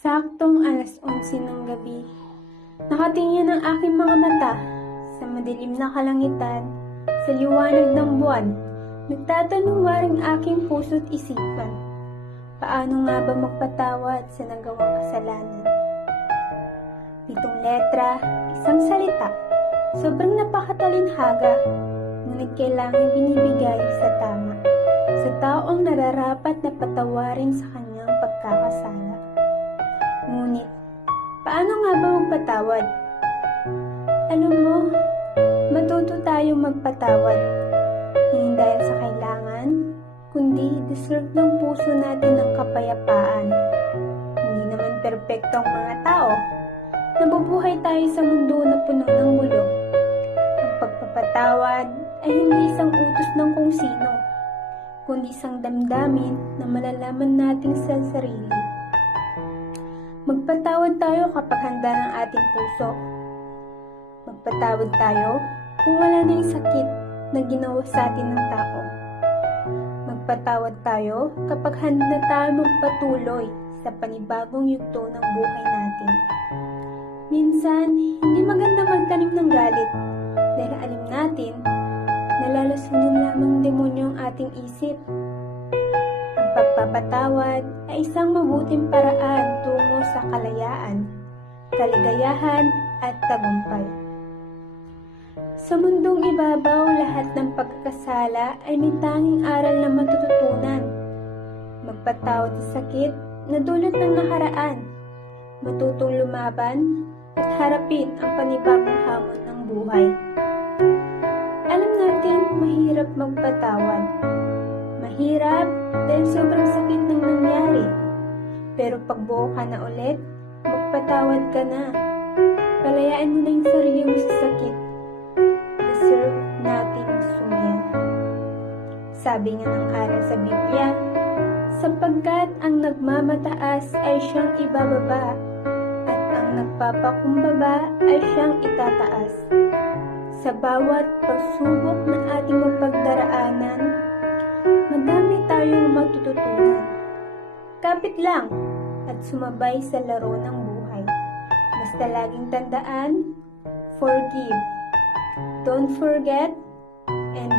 Saktong alas 11 ng gabi, nakatingin ang aking mga mata sa madilim na kalangitan, sa liwanag ng buwan. Nagtatanong waring aking puso't isipan, paano nga ba magpatawad sa nagawang kasalanan? 7 letra, isang salita, sobrang napakatalinhaga, ngunit kailangan binibigay sa tama, sa taong nararapat na patawarin sa kanyang pagkakasala. Ngunit, paano nga ba magpatawad? Alam mo, matuto tayong magpatawad, hindi dahil sa kailangan, kundi deserve ng puso natin ng kapayapaan. Hindi naman perpekto ang mga tao. Nabubuhay tayo sa mundo na puno ng gulo. Ang pagpapatawad ay hindi isang utos ng kung sino, kundi isang damdamin na malalaman nating sa sarili. Magpatawad tayo kapag handa ng ating puso. Magpatawad tayo kung wala na yung sakit na ginawa sa atin ng tao. Magpatawad tayo kapag handa na tayo magpatuloy sa panibagong yugto ng buhay natin. Minsan, hindi maganda magtanim ng galit dahil alam natin na lalasunin lamang demonyo ang ating isip. Ang pagpapatawad ay isang mabuting paraan tungo sa kalayaan, kaligayahan at tagumpay. Sa mundong ibabaw, lahat ng pagkakasala ay may tanging aral na matututunan. Magpatawad sa sakit na dulot ng nakaraan, matutong lumaban at harapin ang panibagong hamon ng buhay. Alam natin mahirap magpatawad. Mahirap dahil sobrang sakit ng nangyari. Pero pagbuo ka na ulit, magpatawad ka na. Palayain mo na yung sarili mo sa sakit. Deserve natin sumaya. Sabi nga ng aral sa Biblia, sapagkat ang nagmamataas ay siyang ibababa, at ang nagpapakumbaba ay siyang itataas. Sa bawat pagsubok na ating mapagdaraanan, madami tayong matututunan. Kapit lang at sumabay sa laro ng buhay. Basta laging tandaan, forgive, don't forget, and